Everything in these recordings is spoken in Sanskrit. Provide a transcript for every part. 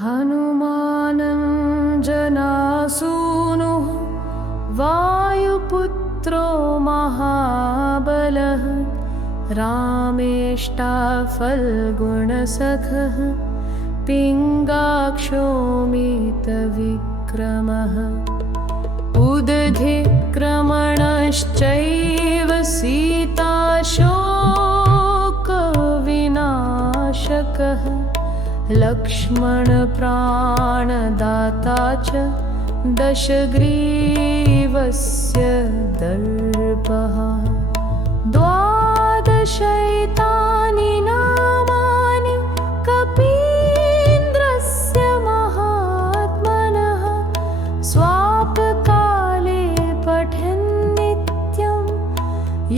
हनुमानं जनासूनुः वायुपुत्रो महाबलः रामेष्टाफल्गुणसखः पिङ्गाक्षो मितविक्रमः उदधिक्रमणश्चैव सीताशोकविनाशकः लक्ष्मणप्राणदाता च दशग्रीवस्य दर्पः द्वादशैतानि नामानि कपीन्द्रस्य महात्मनः स्वापकाले पठन्नित्यं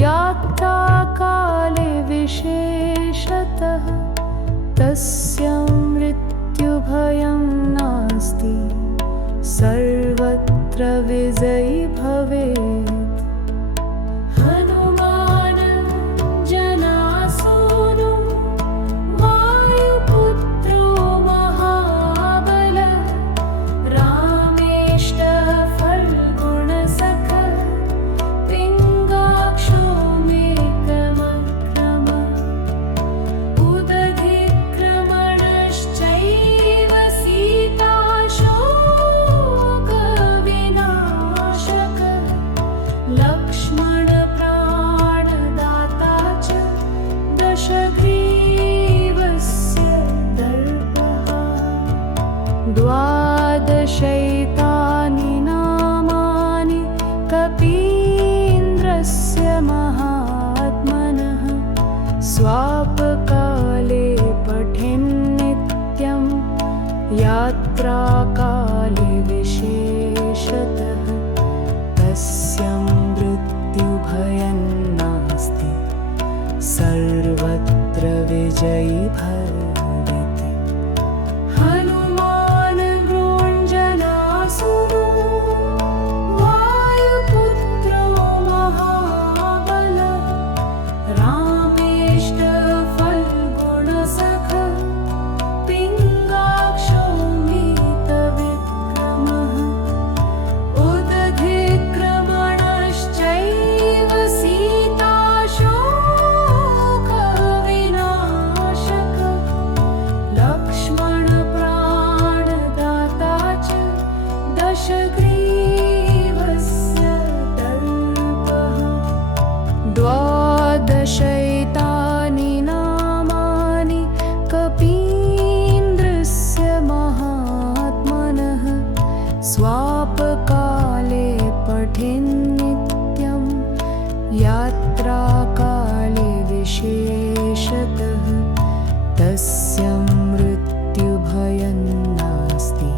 यात्राकाले विशेषतः तस्य मृत्युभयं नास्ति सर्वत्र विजयी भवेत्। हनुमान् जनासूनुः वायुपुत्रो महाबलः रामेष्टफल्गुणसखः पिङ्गाक्षो मितविक्रमः उदधिक्रमणश्चैव सीताशोकविनाशकः लक्ष्मणप्राणदाता च दशग्रीवस्य दर्पः द्वादशैतानि नामानि कपीन्द्रस्य महात्मनः स्वापकाले पठेन्नित्यं यात्राकाले विशेषतः तस्य मृत्युभयं नास्ति सर्वत्र विजयी भवेत्। हनुमान् जनासूनुः वायुपुत्रो महाबलः रामेष्टफल्गुणसखः पिङ्गाक्षो मितविक्रमः उदधिक्रमणश्चैव सीताशोकविनाशकः लक्ष्मणप्राणदाता च दशग्रीवस्य दर्पः द्वादशैतानि नामानि कपीन्द्रस्य महात्मनः स्वापकाले पठेन्नित्यं यात्राकाले विशेषतः तस्य मृत्युभयं नास्ति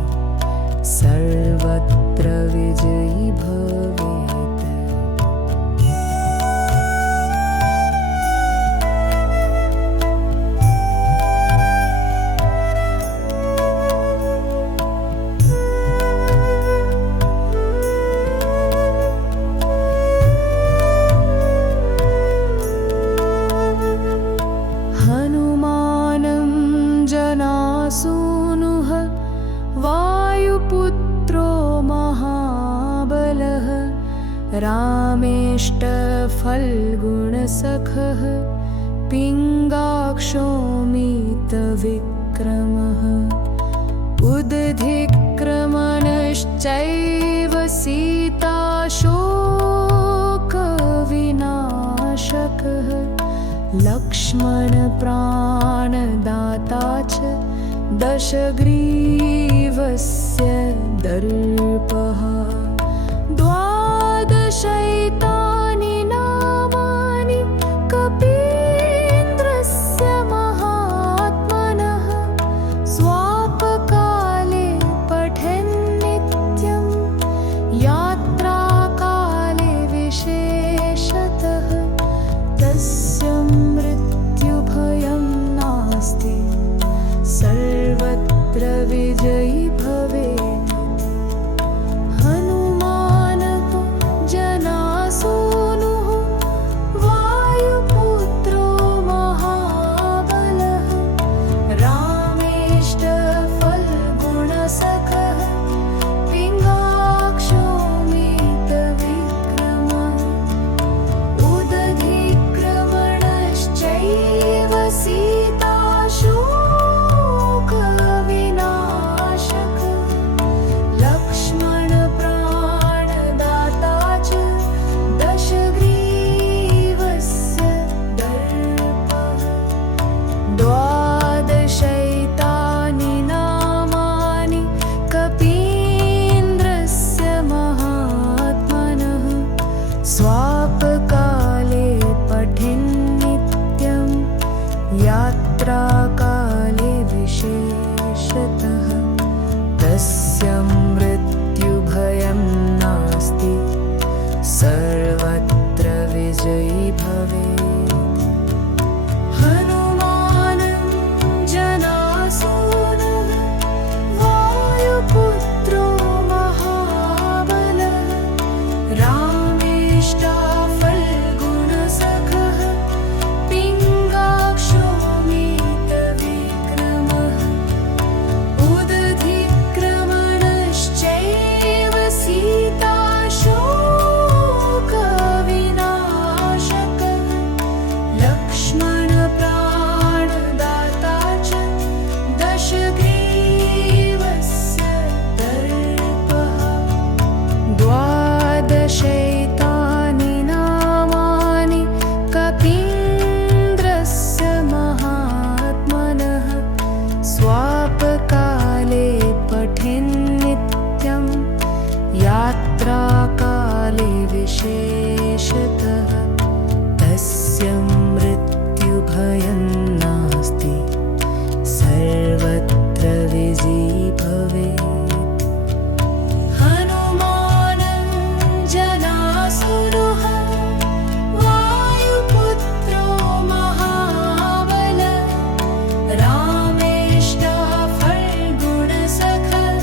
सर्वत्र विजयी भवेत्। हनुमानं जनासूनुः वायुपुत्रो महाबलः रामेष्टफल्गुणसखः पिङ्गाक्षो मितविक्रमः उदधिक्रमणश्चैव सीताशोकविनाशकः लक्ष्मणप्राणदाता च दशग्रीवस्य दर्पः द्वादशैतानि नामानि कपीन्द्रस्य महात्मनः स्वापकाले पठेन्नित्यं यात्राकाले विशेषतः तस्य मृत्युभयं नास्ति सर्वत्र विजयी भवेत्। हनुमान् जनासूनुः वायुपुत्रो महाबलः रामेष्टफल्गुणसखः स्वापकाले पठेन्नित्यं यात्राकाले विशेषतः तस्य मृत्युभयं नास्ति सर्वत्र विजयी भवेत्। हनुमानं जनासुरः वायुपुत्रो महाबलः रामेष्टः फल्गुणसखः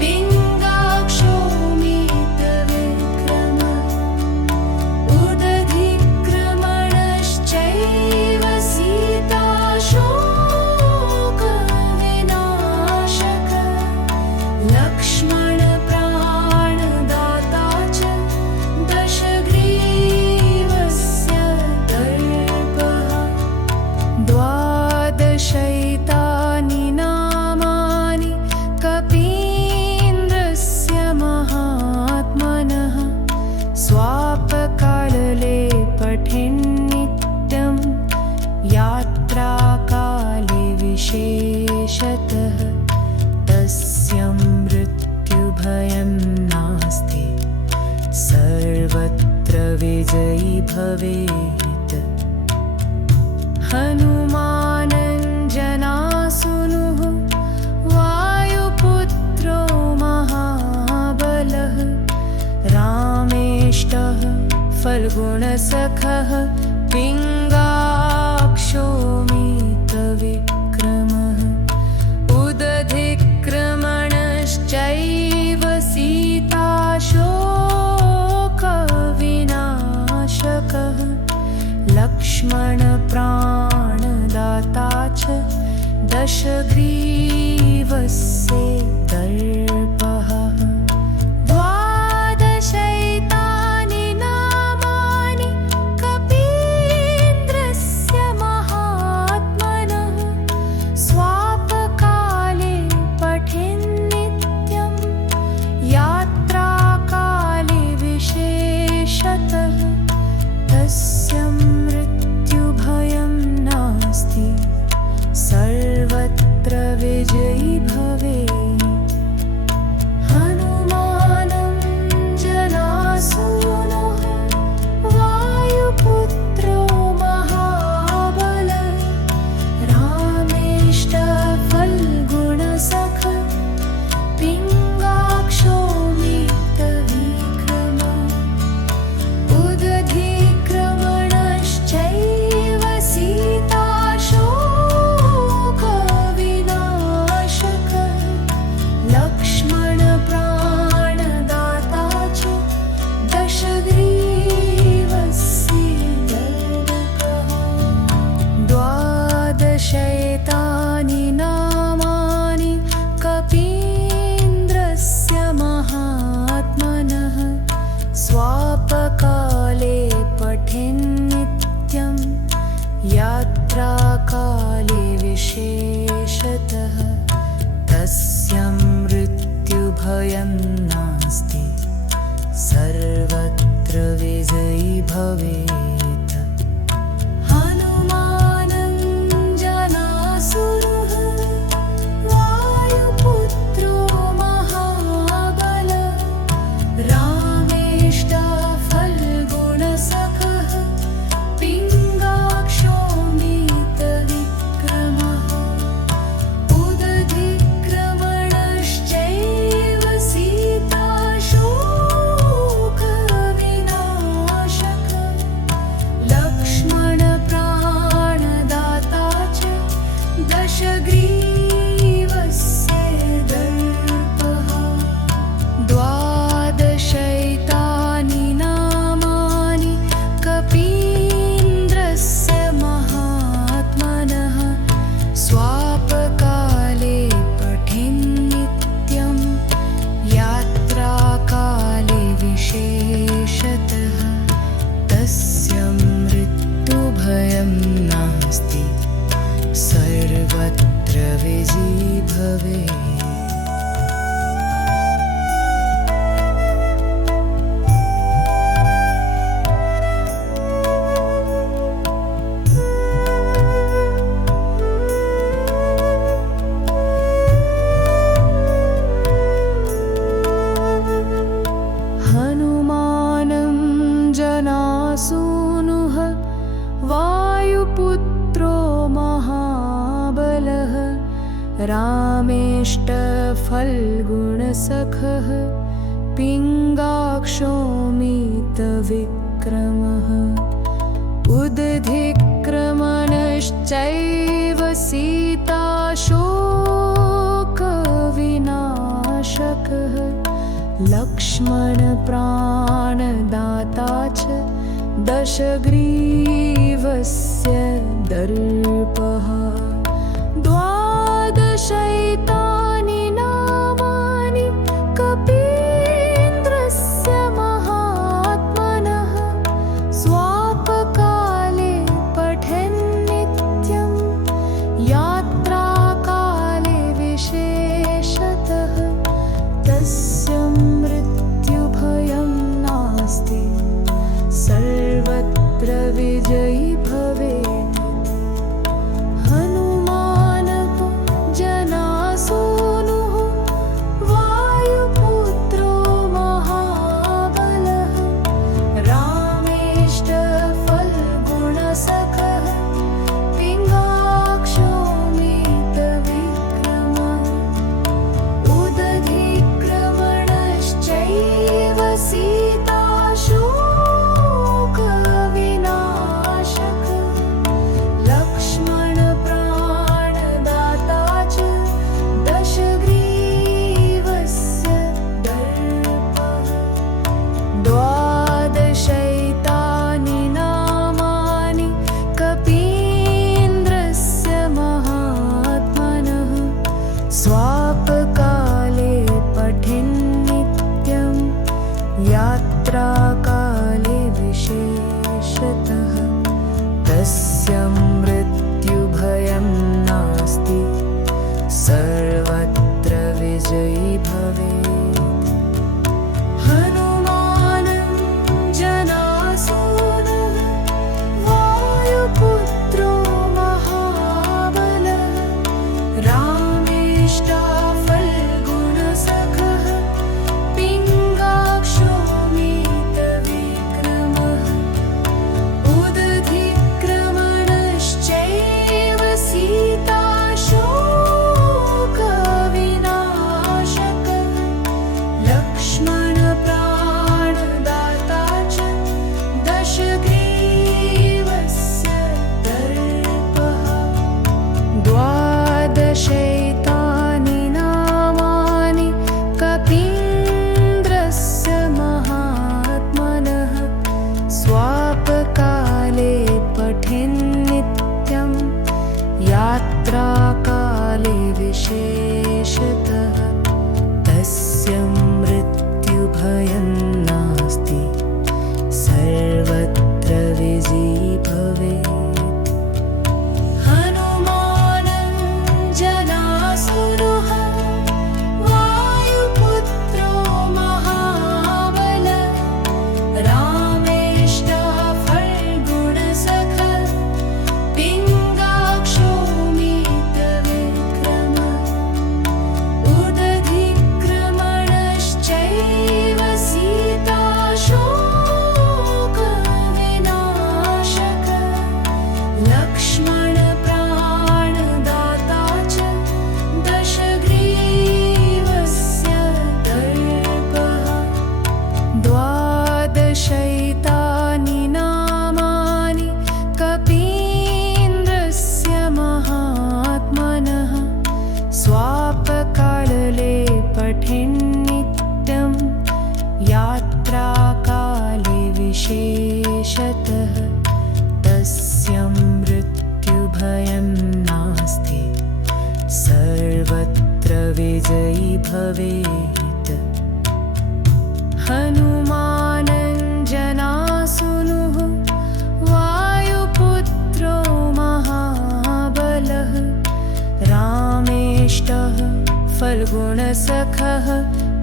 पिङ्गाक्षो मितविक्रमः उदधिक्रमणश्चैव सीताशोकविनाशकः लक्ष्मणप्राणदाता च दशग्रीवस्य दर्पः। द्वादशैतानि नामानि कपीन्द्रस्य महात्मनः स्वापकाले पठेन्नित्यं यात्राकाले विशेषतः तस्य मृत्युभयं नास्ति सर्वत्र विजयी भवेत्। हनुमानं जनासुनुः वायुपुत्रो महाबलः रामेष्टः फल्गुणसखः पिङ्गाक्षो मितविक्रमः उदधिक्रमणश्चैव सीताशोकविनाशकः लक्ष्मणप्राणदाता च दशग्रीवस्य दर्पः। द्वादशैतानि नामानि कपीन्द्रस्य महात्मनः स्वापकाले पठेन्नित्यं यात्राकाले विशेषतः तस्य मृत्युभयं नास्ति सर्वत्र विजयी भवेत्। हनुमानं जनासुरः वायुपुत्रो महाबलः रामेष्टः फल्गुणसखः पिङ्गाक्षो मितविक्रमः उदधिक्रमणश्चैव सीताशोकविनाशकः लक्ष्मणप्राणदाता च दशग्रीवस्य दर्पः। द्वादशैतानि नामानि कपीन्द्रस्य महात्मनः स्वापकाले पठेन्नित्यं यात्राकाले विशेषतः तस्य मृत्युभयं नास्ति सर्वत्र विजयी भवेत्। हनुमानं जनासुरः वायुपुत्रो महाबलः रामेष्टः फल्गुणसखः पिङ्गाक्षो मितविक्रमः उदधिक्रमणश्चैव सीताशोकविनाशकः लक्ष्मणप्राणदाता च दशग्रीवस्य दर्पः। द्वादशैतानि नामानि कपीन्द्रस्य महात्मनः स्वापकाले पठेन्नित्यं यात्राकाले विशेषतः तस्य मृत्युभयं नास्ति सर्वत्र विजयी भवेत्। रामेष्टफल्गुणसखः पिङ्गाक्षोऽमितविक्रमः उदधिक्रमणश्चैव सीताशोकविनाशकः लक्ष्मणप्राणदाता च दशग्रीवस्य दर्पः द्वादशैतानि नामानि कपीन्द्रस्य महात्मनः स्वापकाले पठन्नित्यं यात्राकाले विशेषतः तस्य मृत्युभयं नास्ति सर्वत्र विजयी भवेत् हनुमानतु जनासूनुः वायुपुत्रो महाबलः रामेष्टफल्गुणसखः पिङ्गाक्षोऽमितविक्रमः उदधिक्रमणश्चैव सीताशोकविनाशकः लक्ष्मणप्राणदाता च दशग्रीवस्य दर्पः द्वादशैतानि नामानि कपीन्द्रस्य महात्मनः स्वापकाले पठन्नित्यं यात्राकाले विशेषतः तस्य मृत्युभयं नास्ति सर्वत्र विजयी भवेत् हनुमानं जनासूनुः वायुपुत्रो महाबलः रामेष्टफल्गुणसखः पिङ्गाक्षोऽमितविक्रमः उदधिक्रमणश्चैव सीताशोकविनाशकः लक्ष्मणप्राणदाता च दशग्रीवस्य दर्पः द्वादशैतानि नामानि कपीन्द्रस्य महात्मनः स्वापकाले पठन्नित्यं यात्राकाले विशेषतः तस्य मृत्युभयं नास्ति सर्वत्र विजयी भवेत् हनुमानं जनासूनुः वायुपुत्रो महाबलः रामेष्टफल्गुणसखः पिङ्गाक्षोऽमितविक्रमः उदधिक्रमणश्चैव सीताशोकविनाशकः लक्ष्मणप्राणदाता च दशग्रीवस्य दर्पः द्वादशैतानि नामानि कपीन्द्रस्य महात्मनः स्वापकाले पठन्नित्यं यात्राकाले विशेषतः तस्य मृत्युभयं नास्ति सर्वत्र विजयी भवेत् हनुमानं जनासूनुः वायुपुत्रो महाबलः रामेष्टः फल्गुणसखः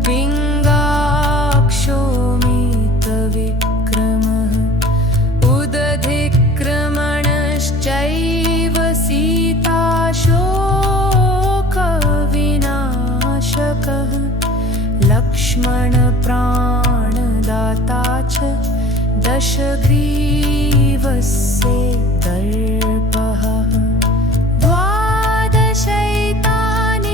पिङ्गाक्षोऽमितविक्रमः उदधिक्रमणश्चैव सीताशोकविनाशकः लक्ष्मणप्राणदाता च दशग्रीवस्य दर्पः द्वादशैतानि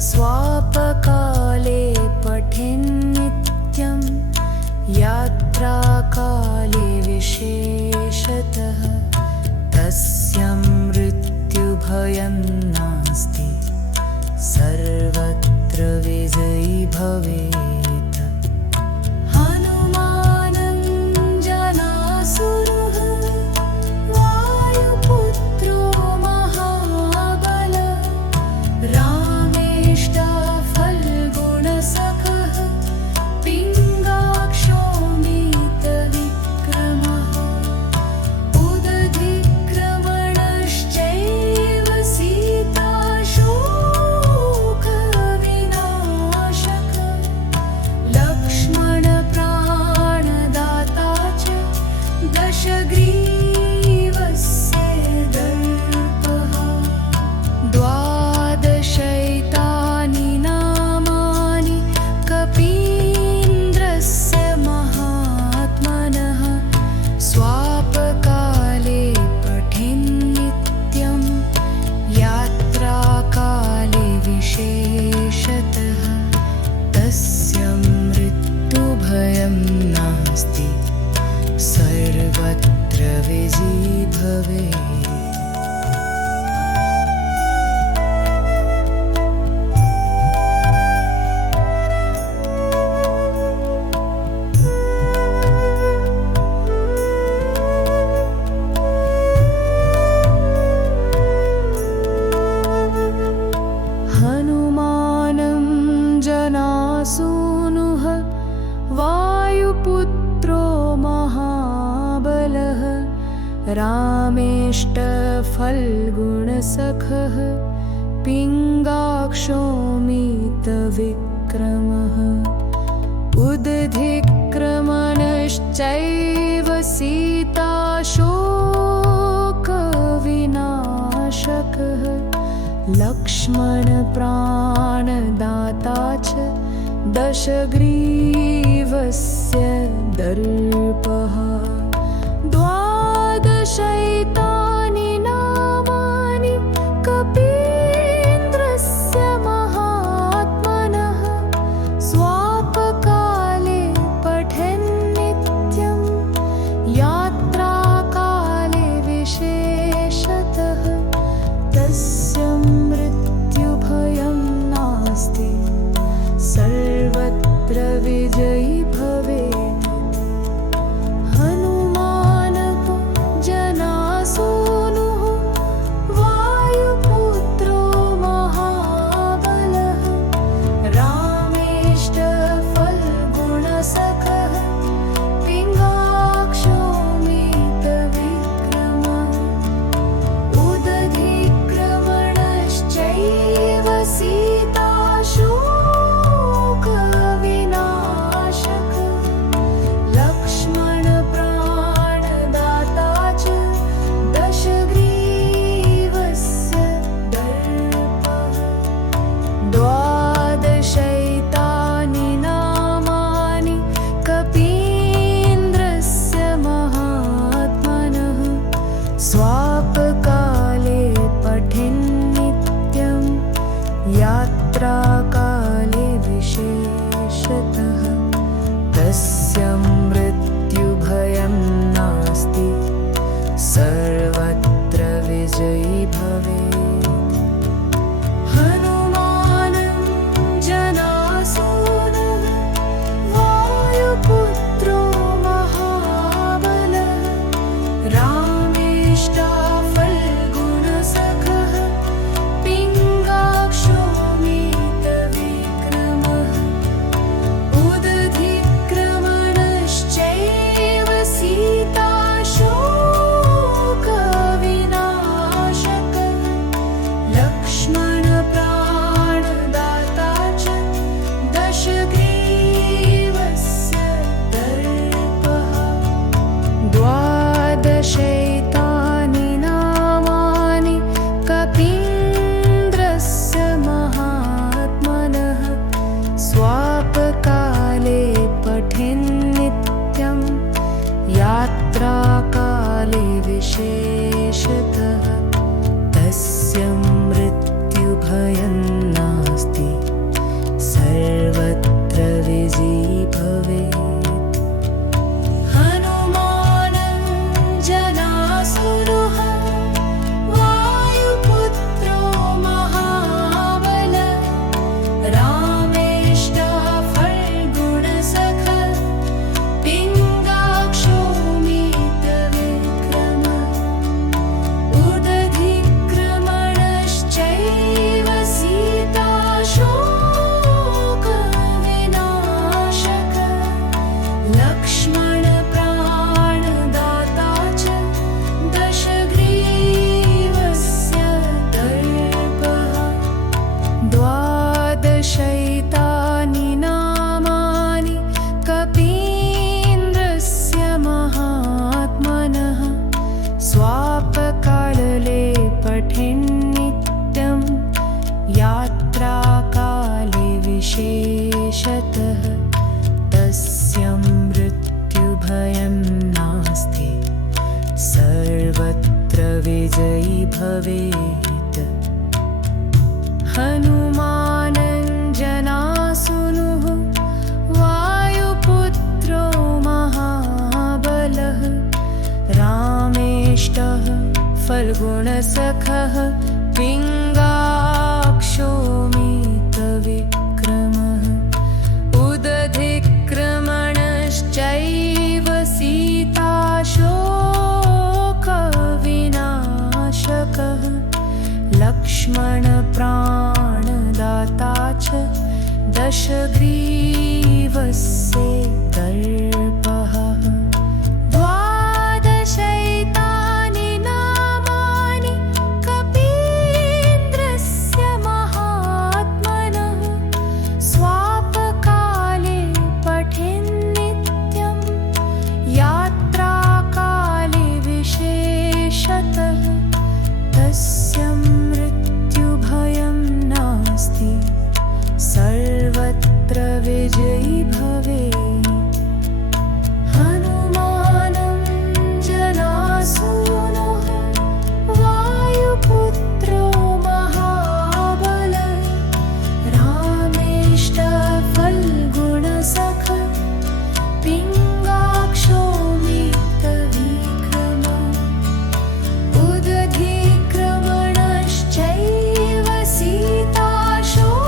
स्वापकाले पठेन्नित्यं यात्राकाले विशेषतः तस्य मृत्युभयं नास्ति सर्वत्र विजयी भवेत्। हनुमानं जनासुरः वायुपुत्रो महाबल रामेष्टफल्गुणसखः पिङ्गाक्षो मीतविक्रमः उदधिक्रमणश्चैव सीताशोकविनाशक लक्ष्मणप्राणदाता च दशग्रीवस्य दर्पः। द्वादशैतानि नामानि कपीन्द्रस्य महात्मनः स्वापकाले पठेन्नित्यं यात्राकाले विशेषतः तस्य मृत्युभयं नास्ति सर्वत्र विजयी भवेत्। हनुमानं जनासूनुः वायुपुत्रो महाबलः रामेष्टफल्गुणसखः पिङ्गाक्षो मीतविक्रमः उदधिक्रमणश्चैव सीताशोकविनाशकः लक्ष्मणप्राणदाता च दशग्रीवस्य दर्पः। द्वादशैतानि नामानि कपीन्द्रस्य महात्मनः स्वापकाले पठेन्नित्यं यात्राकाले विशेषतः तस्य मृत्युभयं नास्ति सर्वत्र विजयी भवेत्। हनुमानतो जनासूनुः वायुपुत्रो महाबलः रामेष्टफल्गुणसखः पिङ्गाक्षो मीतविक्रमः उदधिक्रमणश्चैव सीताशोकविनाशक लक्ष्मणप्राणदाता च दशग्रीवस्य दर्पः। द्वादशैतानि नामानि कपीन्द्रस्य महात्मनः स्वापकाले पठेन्नित्यं यात्राकाले विशेषतः तस्य मृत्युभयं नास्ति सर्वत्र विजयी भवेत्। हनुमानं जनासूनुः वायुपुत्रो महाबलः रामेष्टफल्गुणसखः पिङ्गाक्षो मीतविक्रमः उदधिक्रमणश्चैव सीताशोकविनाशक लक्ष्मणप्राणदाता च दशग्रीवस्य दर्पः। द्वादशैतानि नामानि कपीन्द्रस्य महात्मनः स्वापकाले पठेन्नित्यं यात्राकाले विशेषतः तस्य मृत्युभयं नास्ति भवेत्। हनुमानञ्जनासूनुः वायुपुत्रो महाबलः, रामेष्टः फल्गुणसखः, पिङ्गाक्षो मितविक्रमः, उदधिक्रमणश्चैव सीताशोकविनाशकः, लक्ष्मणप्राणदाता च दशग्रीवस्य दर्पः। द्वादशैतानि नामानि कपीन्द्रस्य महात्मनः, स्वापकाले पठेन्नित्यं, यात्राकाले विशेषतः, तस्य मृत्युभयं नास्ति, सर्वत्र विजयी भवेत्। हनुमानं जनासूनुः वायुपुत्रो महाबलः, रामेष्टः फल्गुणसखः, पिङ्गाक्षो मितविक्रमः, उदधिक्रमणश्चैव सीताशोकविनाशकः,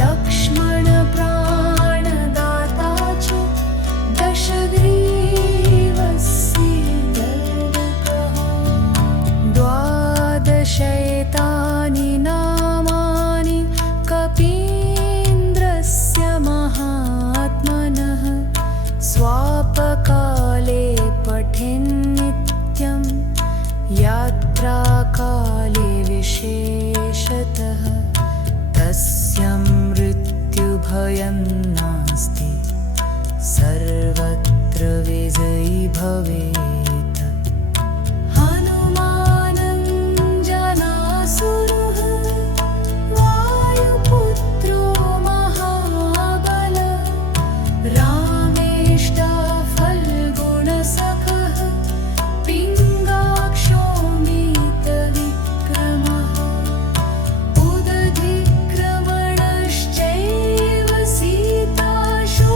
लक्ष्मणप्राणदाता च दशग्रीवस्य दर्पः। द्वादशैतानि नामानि कपीन्द्रस्य महात्मनः, स्वापकाले पठेन्नित्यं, यात्राकाले विशेषतः, तस्य मृत्युभयं नास्ति, सर्वत्र विजयी भवेत्। हनुमानं जनासूनुः वायुपुत्रो महाबलः, रामेष्टः फल्गुणसखः, पिङ्गाक्षो मितविक्रमः, उदधिक्रमणश्चैव सीताशोकविनाशकः,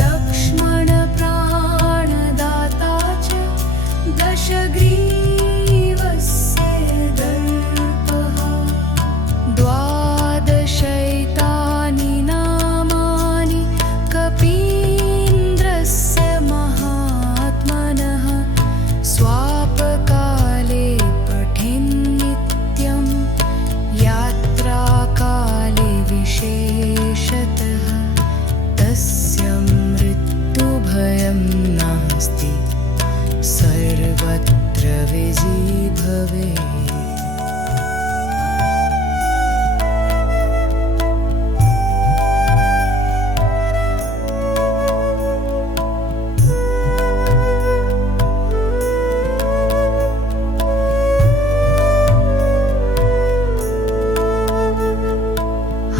लक्ष्मणप्राणदाता च दशग्रीवस्य दर्पः। द्वादशैतानि नामानि कपीन्द्रस्य महात्मनः, स्वापकाले पठेन्नित्यं, यात्राकाले विशेषतः, तस्य मृत्युभयं नास्ति, सर्वत्र विजयी भवेत्।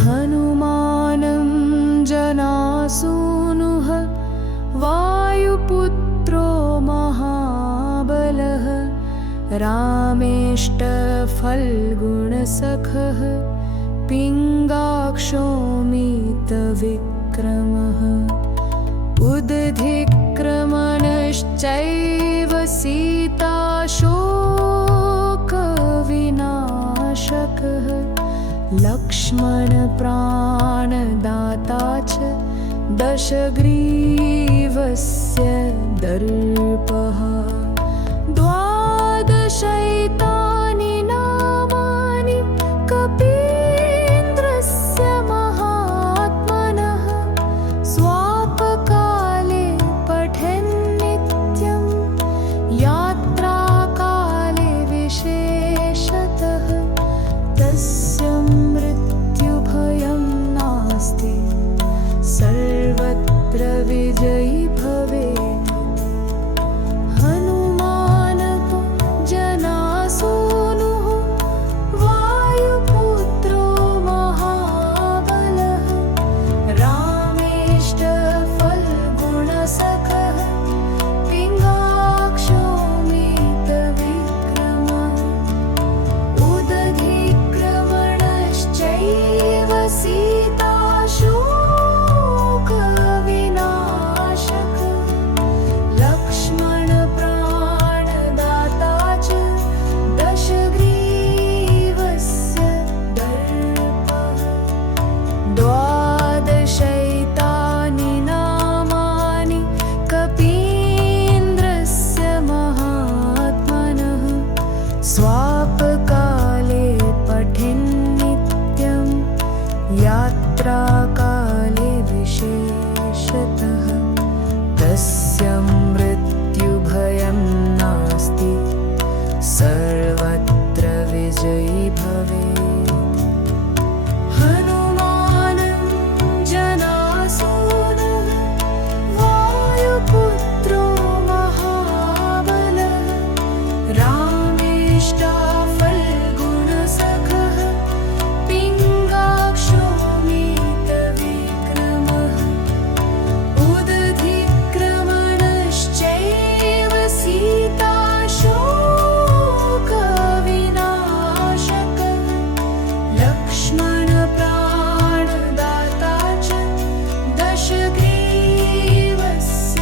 हनुमानं जनासूनुः वायुपुत्रो महाबलः, रामेष्टः फल्गुणसखः, पिङ्गाक्षो मितविक्रमः, उदधिक्रमणश्चैव सीताशोकविनाशकः, लक्ष्मणप्राणदाता च दशग्रीवस्य दर्पः। द्वादशैतानि नामानि कपीन्द्रस्य महात्मनः, स्वापकाले पठेन्नित्यं, यात्राकाले विशेषतः, तस्य मृत्युभयं नास्ति, सर्वत्र विजयी भवेत्। स्वापकाले पठेन्नित्यं यात्राकाले विशेषतः तस्य मृत्युभयं नास्ति सर्वत्र विजयी भवेत्। हनुमानं जनासूनुः वायुपुत्रो महाबलः रामेष्टः फल्गुणसखः पिङ्गाक्षो मितविक्रमः उदधिक्रमणश्चैव सीताशोकविनाशकः लक्ष्मणप्राणदाता च दशग्रीवस्य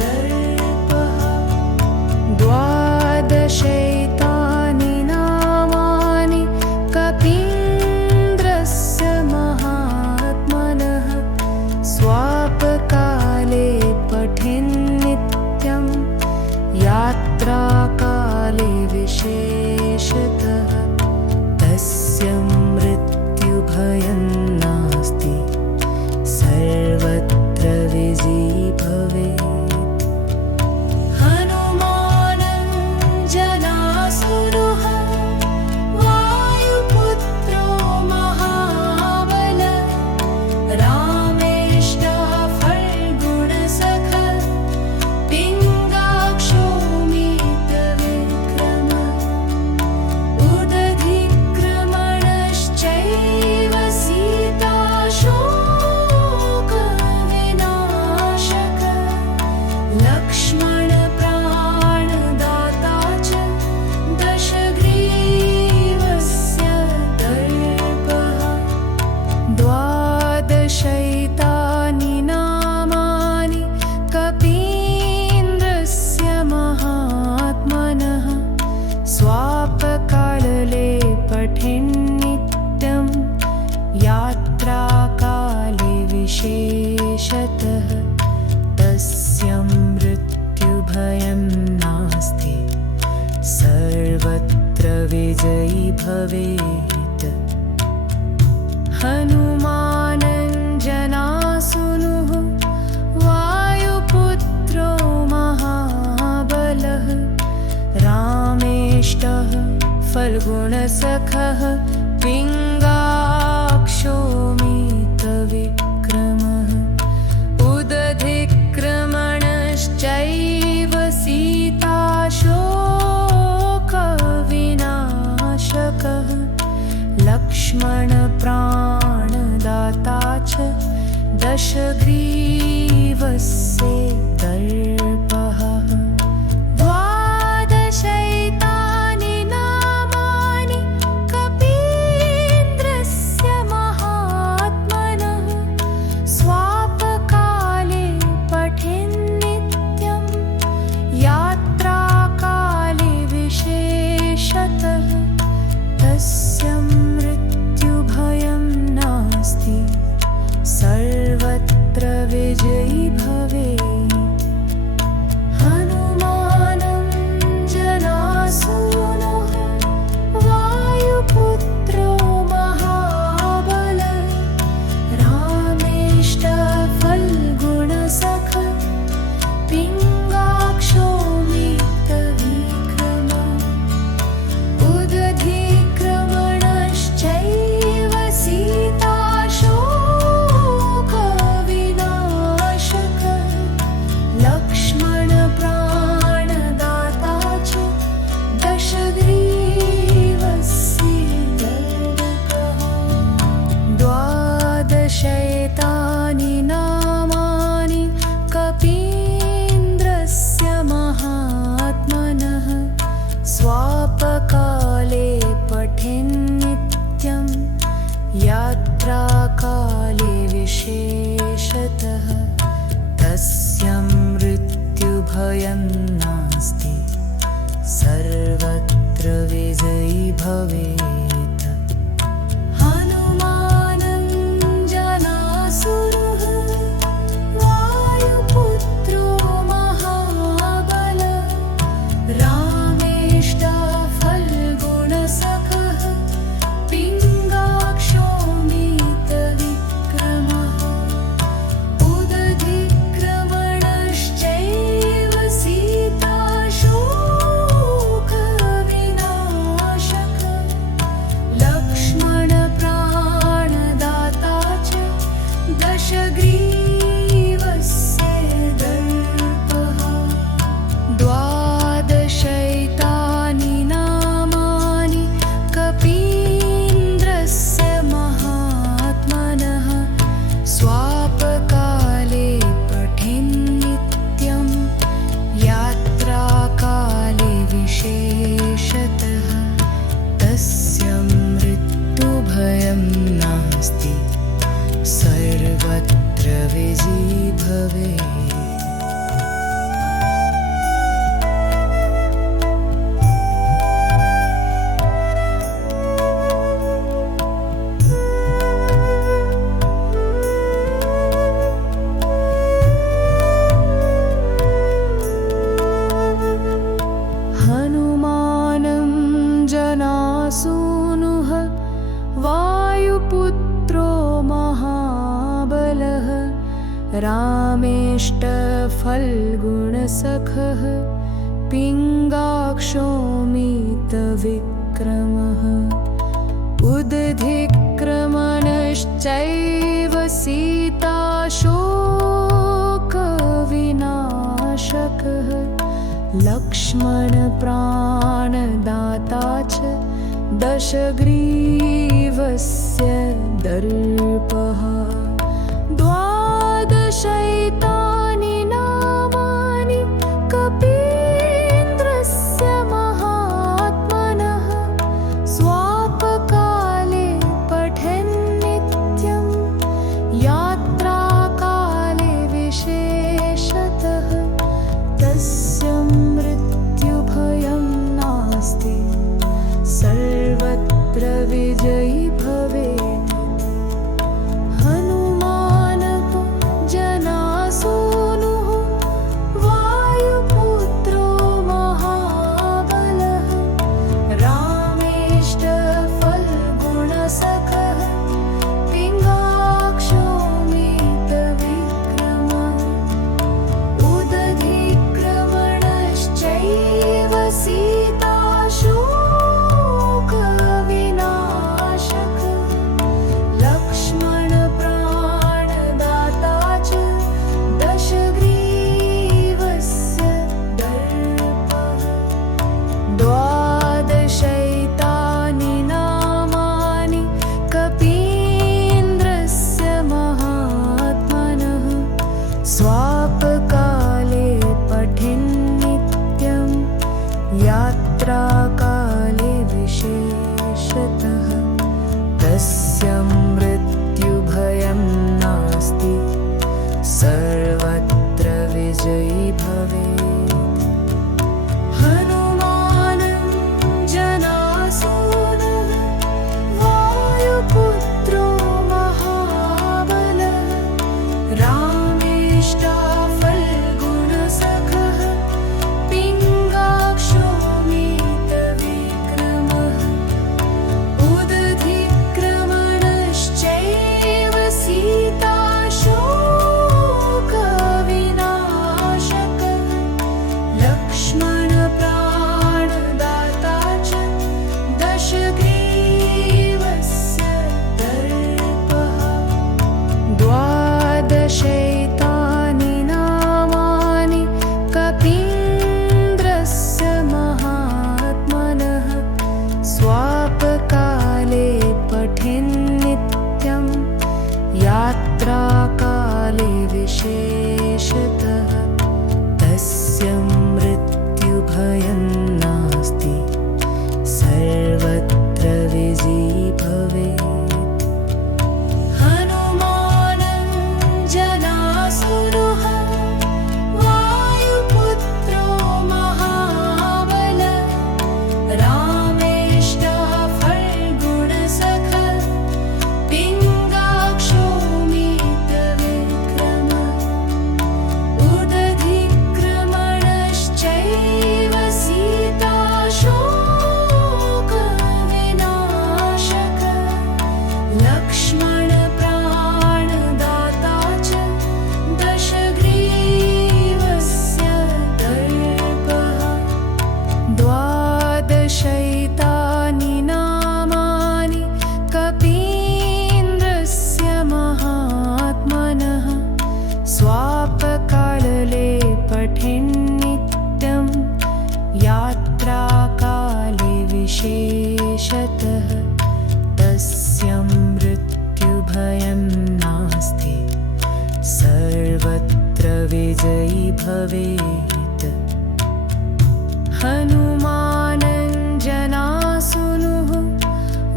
दर्पः। द्वादशैतानि नामानि कपीन्द्रस्य महात्मनः स्वापकाले पठेन्नित्यं यात्राकाले विशेषतः तस्य मृत्युभयं नास्ति सर्वत्र विजयी भवेत्। हनुमानं जनासूनुः वायुपुत्रो महाबलः रामेष्टः फल्गुणसखः पिङ्गाक्षो मितविक्रमः उदधिक्रमणश्चैव सीताशोकविनाशकः लक्ष्मणप्राणदाता च दशग्रीवस्य दर्पः। द्वादशैतानि नामानि कपीन्द्रस्य महात्मनः स्वापकाले पठेन्नित्यं यात्राकाले विशेषतः तस्य मृत्युभयं नास्ति सर्वत्र विजयी भवेत्। हनुमानं जनासूनुः वायुपुत्रो महाबलः रामेष्टः फल्गुणसखः पिङ्गाक्षो मितविक्रमः उदधिक्रमणश्चैव सीताशोकविनाशकः लक्ष्मणप्राणदाता च दशग्रीवस्य दर्पः। द्वादशैतानि नामानि कपीन्द्रस्य महात्मनः स्वापकाले पठेन्नित्यं यात्राकाले विशेषतः तस्य मृत्युभयं नास्ति सर्वत्र विजयी भवेत्। हनुमानं जनासूनुः वायुपुत्रो महाबलः रामेष्टः फल्गुणसखः पिङ्गाक्षो मितविक्रमः उदधिक्रमणश्चैव सीताशोकविनाशकः लक्ष्मणप्राणदाता च दशग्रीवस्य दर्पः। द्वादशैतानि नामानि कपीन्द्रस्य महात्मनः स्वापकाले पठेन्नित्यं यात्राकाले विशेषतः तस्य मृत्युभयं नास्ति सर्वत्र विजयी भवेत्। हनुमानं जनासूनुः वायुपुत्रो महाबलः रामेष्टः फल्गुणसखः रामेष्टफल्गुणसखः पिङ्गाक्षोऽमितविक्रमः उदधिक्रमणश्चैव सीताशोकविनाशकः लक्ष्मणप्राणदाता च दशग्रीवस्य दर्पः द्वादशैतानि नामानि कपीन्द्रस्य महात्मनः स्वापकाले पठन्नित्यं यात्राकाले विशेषतः तस्य मृत्युभयं नास्ति सर्वत्र विजयी भवेत् हनुमान् तु जनासूनुः वायुपुत्रो महाबलः रामेष्टफल्गुणसखः पिङ्गाक्षोऽमितविक्रमः उदधिक्रमणश्चैव सीताशोकविनाशकः लक्ष्मणप्राणदाता च दशग्रीवस्य दर्पः द्वादशैतानि नामानि कपीन्द्रस्य महात्मनः स्वापकाले पठन्नित्यं यात्राकाले विशेषतः तस्य मृत्युभयं नास्ति सर्वत्र विजयी भवेत् हनुमान् जनासूनुः वायुपुत्रो महाबलः रामेष्टफल्गुणसखः पिङ्गाक्षोऽमितविक्रमः उदधिक्रमणश्चैव सीताशोकविनाशकः लक्ष्मणप्राणदाता च दशग्रीवस्य दर्पः द्वादशैतानि नामानि कपीन्द्रस्य महात्मनः स्वापकाले पठन्नित्यं यात्राकाले विशेषतः तस्य मृत्युभयं नास्ति सर्वत्र विजयी भवेत् हनुमान् जनासूनुः वायुपुत्रो महाबलः रामेष्टफल्गुणसखः पिङ्गाक्षोऽमितविक्रमः उदधिक्रमणश्चैव सीताशोकविनाशकः लक्ष्मणप्राणदाता च दशग्रीवस्य दर्पः द्वादशैतानि नामानि कपीन्द्रस्य महात्मनः स्वापकाले पठन्नित्यं यात्राकाले विशेषतः तस्य मृत्युभयं नास्ति सर्वत्र विजयी भवेत् हनुमान् जनासूनुः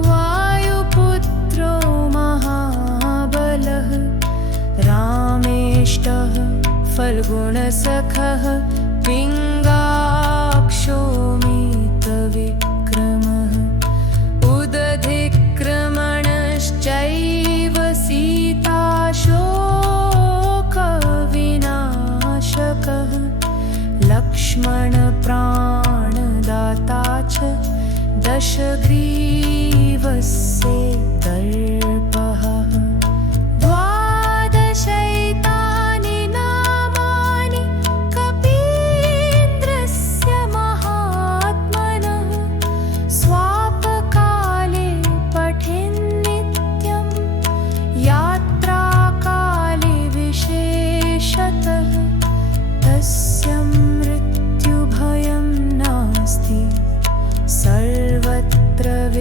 वायुपुत्रो महाबलः रामेष्टः फल्गुणसखः पिङ्गाक्षोऽमितविक्रमः उदधिक्रमणश्चैव सीताशोकविनाशकः लक्ष्मणप्राणदाता च दशग्रीवस्य दर्पः द्वादशैतानि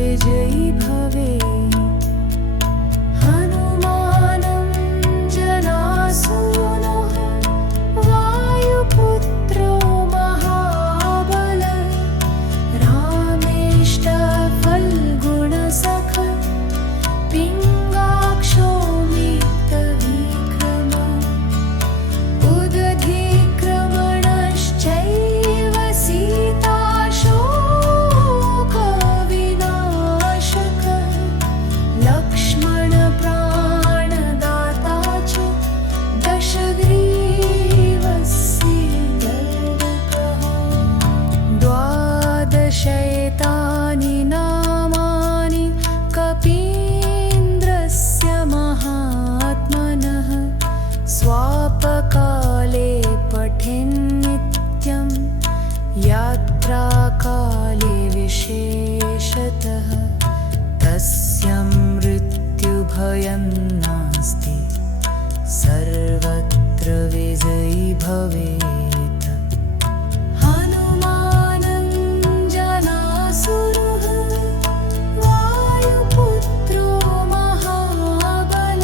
विजयी भवे हनुमानं जनासूनुः वायुपुत्रो महाबल रामेष्टफल्गुणसखः पिङ्गाक्षो मितविक्रम उदधिक्रमणश्चैव सीताशोकविनाशकः लक्ष्मणप्राणदाता च दशग्रीवस्य दर्पः द्वादशैतानि नामानि कपीन्द्रस्य महात्मनः स्वापकाले पठेन्नित्यं यात्राकाले विशेषतः तस्य मृत्युभयं नास्ति सर्वत्र विजयी भवेत् हनुमानं जनासुरः वायुपुत्रो महाबल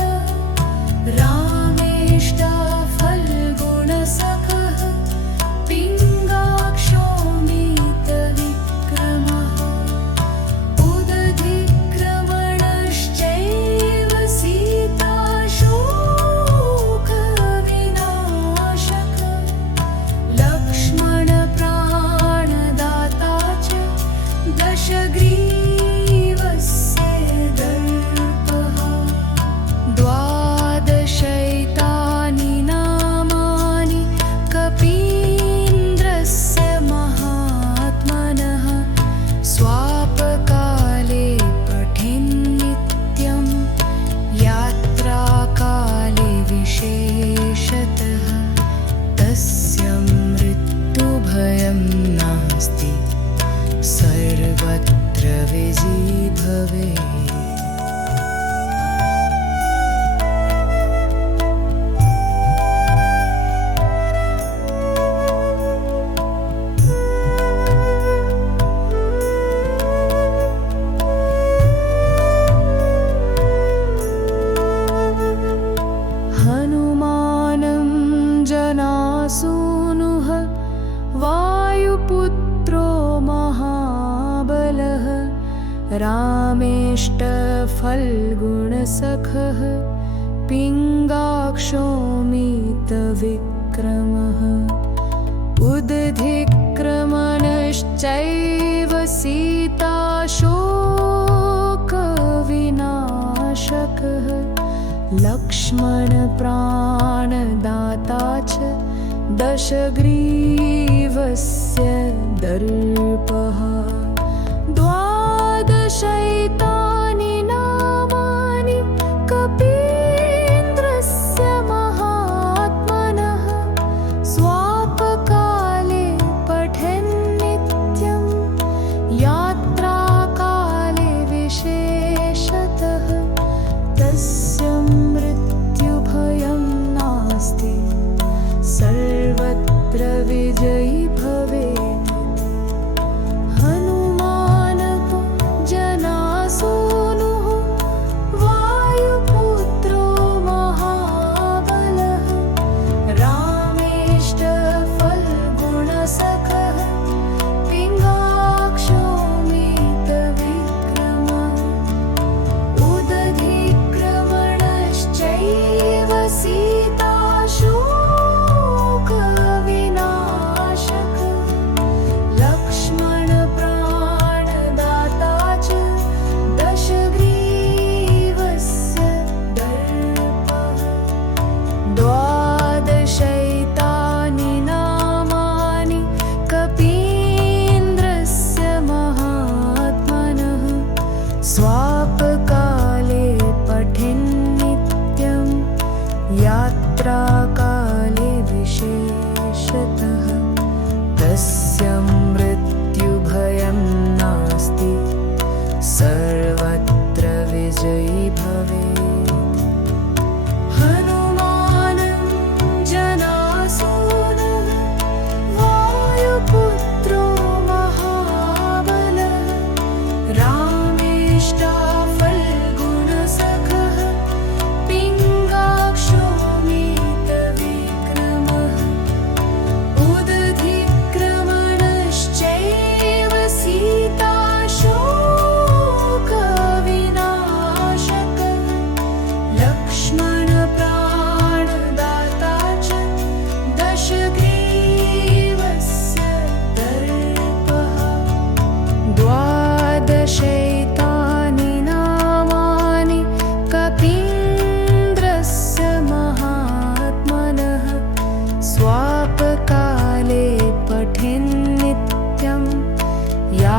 रामेष्टफल्गुणसखः पिङ्गाक्षो मितविक्रमः उदधिक्रमणश्चैव सीताशोकविनाशकः लक्ष्मणप्राणदाता च दशग्रीवस्य दर्पः द्वादशैतानि नामानि कपीन्द्रस्य महात्मनः स्वापकाले पठेन्नित्यं यात्राकाले विशेषतः तस्य मृत्युभयं नास्ति सर्वत्र विजयी भवेत् हनुमानं जनासूनुः वायुपुत्रो महाबलः रामेष्टफल्गुणसखः पिङ्गाक्षो मितविक्रमः उदधिक्रमणश्चैव सीताशोकविनाशकः लक्ष्मणप्राणदाता च दशग्रीवस्य दर्पः द्वादशैतानि नामानि कपीन्द्रस्य महात्मनः स्वापकाले पठेन्नित्यं यात्राकाले विशेषतः तस्य मृत्युभयं नास्ति सर्वत्र विजयी भवेत्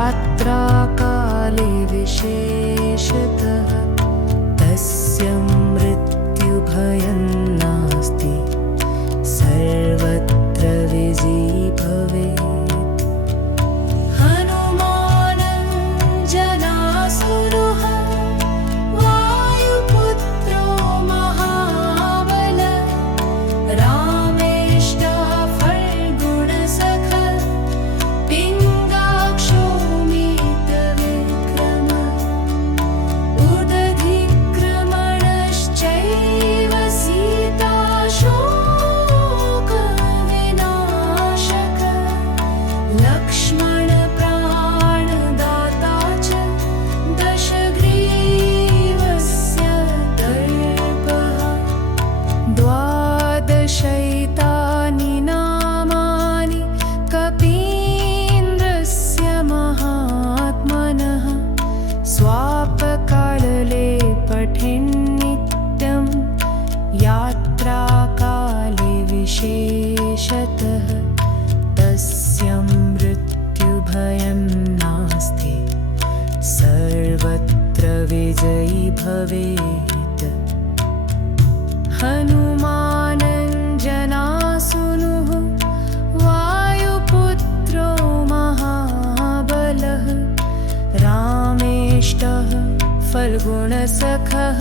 यात्राकाले विशेषतः तस्य मृत्युभयं नास्ति सर्वत्र विजयी भवेत्। हनुमानं जनासुरः वायुपुत्रो महाबल रामेष्टः फल्गुणसखः पिङ्गाक्षो मितविक्रमः उदधिक्रमणश्चैव सीताशोकविनाशकः लक्ष्मणप्राणदाता च दशग्रीवस्य दर्पः। द्वादशैतानि नामानि कपीन्द्रस्य महात्मनः स्वापकाले पठेन्नित्यं यात्राकाले विशेषतः तस्य मृत्युभयं नास्ति सर्वत्र विजयी भवेत्। हनुमानं जनासुनुः वायुपुत्रो महाबलः रामेष्टः फल्गुणसखः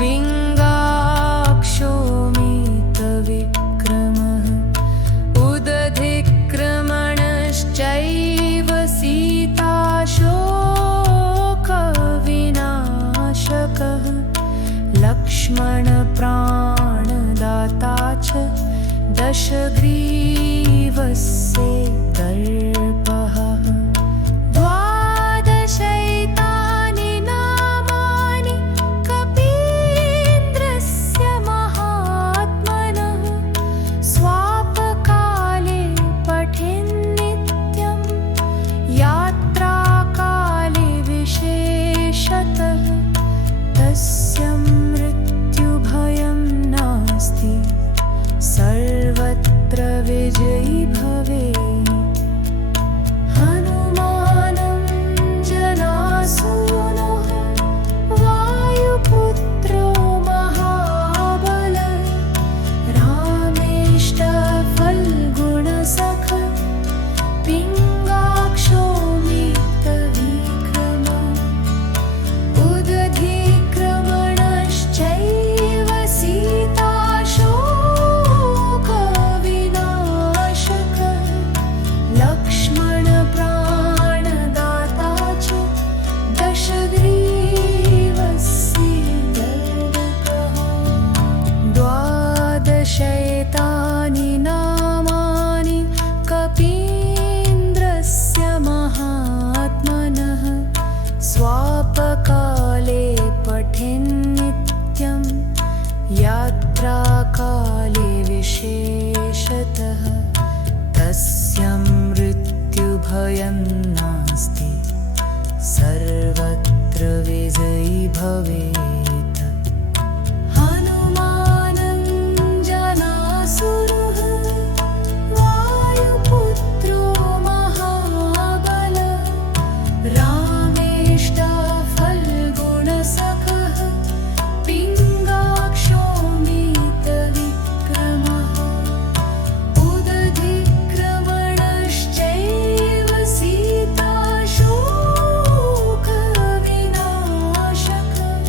पिङ्गाक्षो मितविक्रमः उदधिक्रमणश्चैव सीताशोकविनाशकः लक्ष्मणप्राणदाता च दशग्रीवस्य दर्पः। द्वादशैतानि नामानि कपीन्द्रस्य महात्मनः स्वापकाले पठेन्नित्यं यात्राकाले विशेषतः तस्य मृत्युभयं नास्ति सर्वत्र विजयी भवेत्। हनुमानं जनासुरः वायुपुत्रो महाबल रामेष्टः फल्गुणसखः पिङ्गाक्षो मितविक्रमः उदधिक्रमणश्चैव सीताशोकविनाशकः लक्ष्मणप्राणदाता च दशग्रीवस्य दर्पः। द्वादशैतानि नामानि कपीन्द्रस्य महात्मनः स्वापकाले पठेन्नित्यं यात्राकाले विशेषतः तस्य मृत्युभयं नास्ति सर्वत्र विजयी भवेत्। हनुमानं जनासुरः वायुपुत्रो महाबल रामेष्टः फल्गुणसखः पिङ्गाक्षो मितविक्रमः उदधिक्रमणश्चैव सीताशोकविनाशकः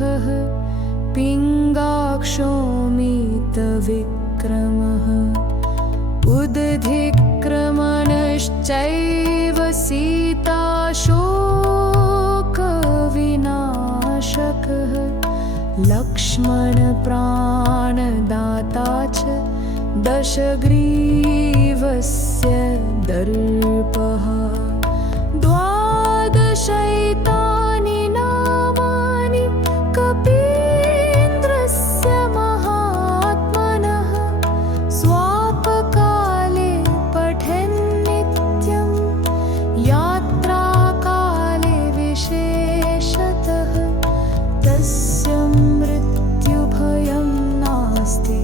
फल्गुणसखः पिङ्गाक्षोऽमितविक्रमः उदधिक्रमणश्चैव सीताशोकविनाशकः लक्ष्मणप्राणदाता च दशग्रीवस्य दर्पः द्वादशैतानि नामानि कपीन्द्रस्य महात्मनः स्वापकाले पठन्नित्यं यात्राकाले विशेषतः तस्य मृत्युभयं नास्ति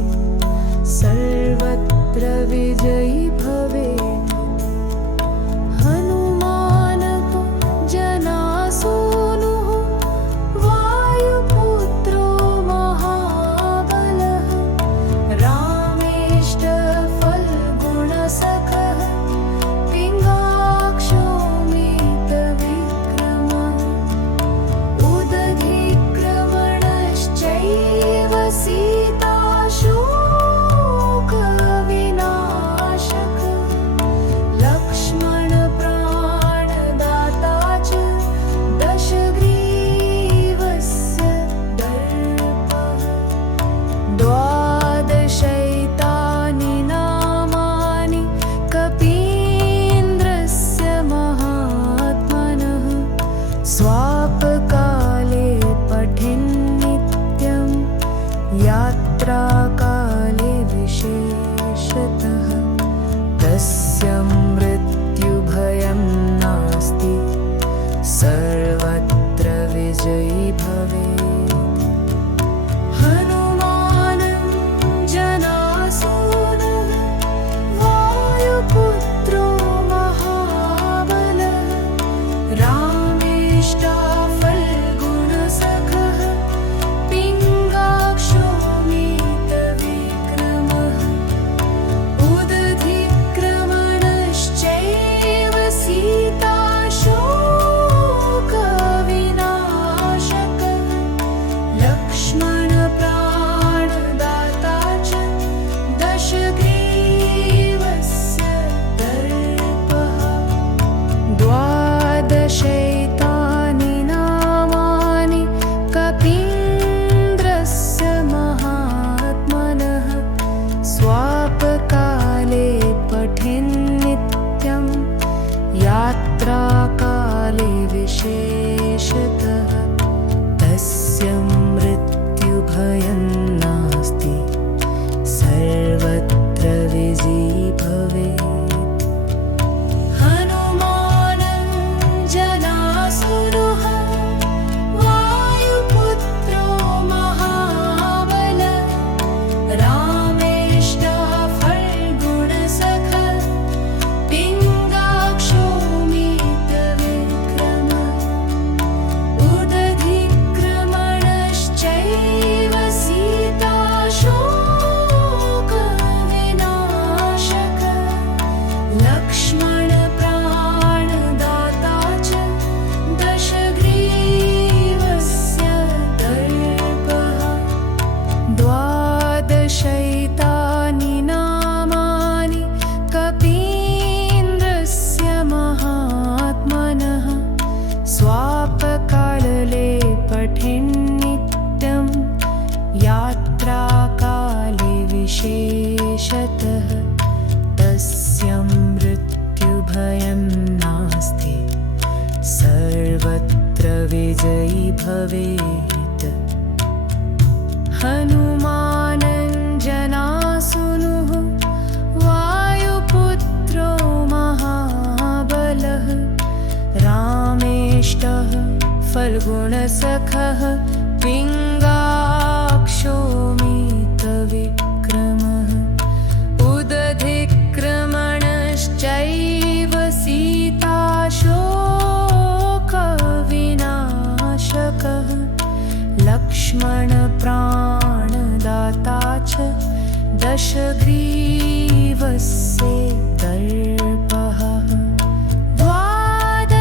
सर्वत्र विजयी भवेत् हनुमानः जनासूनुः वायुपुत्रो महाबलः रामेष्टफल्गुणसखः पिङ्गाक्षोऽमितविक्रमः उदधिक्रमणश्चैव सीताशोकविनाशकः लक्ष्मणप्राणदाता च दशग्रीवस्य दर्पः द्वादशैतानि नामानि कपीन्द्रस्य महात्मनः स्वापकाले पठन्नित्यं यात्राकाले विशेषतः तस्य मृत्युभयं नास्ति सर्वत्र विजयी भवेत् हनुमानं जनासूनुः वायुपुत्रो महाबलः रामेष्टफल्गुणसखः पिङ्गाक्षोऽमितविक्रमः उदधिक्रमणश्चैव सीताशोकविनाशकः लक्ष्मणप्राणदाता च दशग्रीवस्य दर्पः द्वादशैतानि नामानि कपीन्द्रस्य महात्मनः स्वापकाले पठन्नित्यं यात्राकाले विशेषतः तस्य मृत्युभयं नास्ति सर्वत्र विजयी भवेत् हनुमानं जनासूनुः वायुपुत्रो महाबलः रामेष्टफल्गुणसखः पिङ्गाक्षोऽमितविक्रमः उदधिक्रमणश्चैव सीताशोकविनाशकः लक्ष्मणप्राणदाता च दशग्रीवस्य दर्पः द्वादशैतानि नामानि कपीन्द्रस्य महात्मनः स्वापकाले पठन्नित्यं यात्राकाले विशेषतः तस्य मृत्युभयं नास्ति सर्वत्र विजयी भवेत् हनुमानं जनासूनुः वायुपुत्रो महाबलः रामेष्टः फल्गुणसखः पिङ्गाक्षोऽमितविक्रमः उदधिक्रमणश्चैव सीताशोकविनाशकः लक्ष्मणप्राणदाता च दशग्रीवस्य दर्पः द्वादशैतानि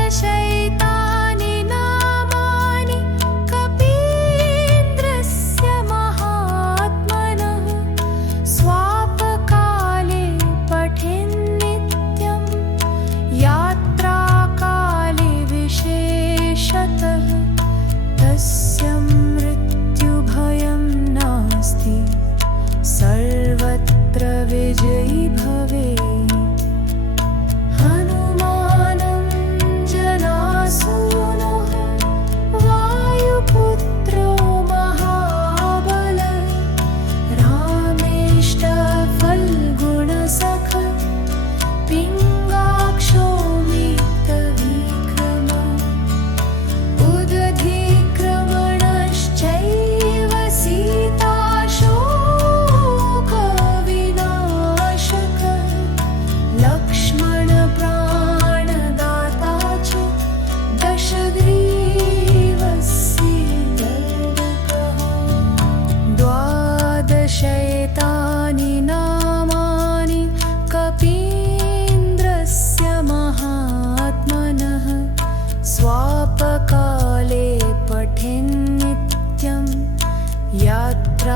नामानि कपीन्द्रस्य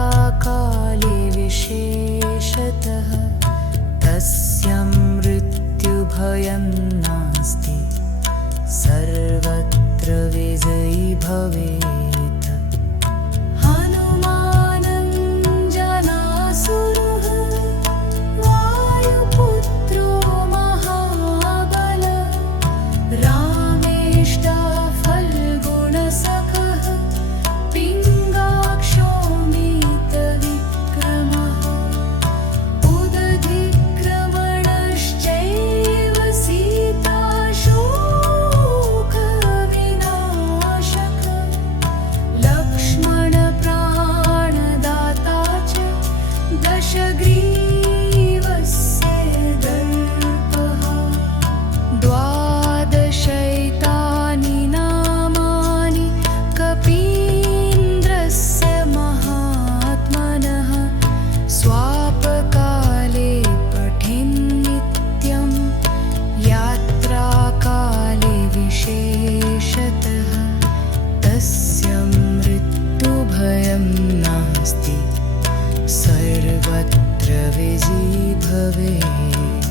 यात्राकाले विशेषतः तस्य मृत्युभयं नास्ति सर्वत्र विजयी भवेत् हनुमानं जनासुरः वायुपुत्रो महाबल रामेष्टा फल्गुणसखः पिङ्गाक्षो मीतविक्रमः उदधिक्रमणश्चैव सीताशोकविनाशक लक्ष्मणप्राणदाता च दशग्रीवस्य दर्पः द्वादशैतानि नामानि कपीन्द्रस्य महात्मनः स्वापकाले पठेन्नित्यं यात्राकाले विशेषतः तस्य मृत्युभयं नास्ति सर्वत्र विजयी भवेत्।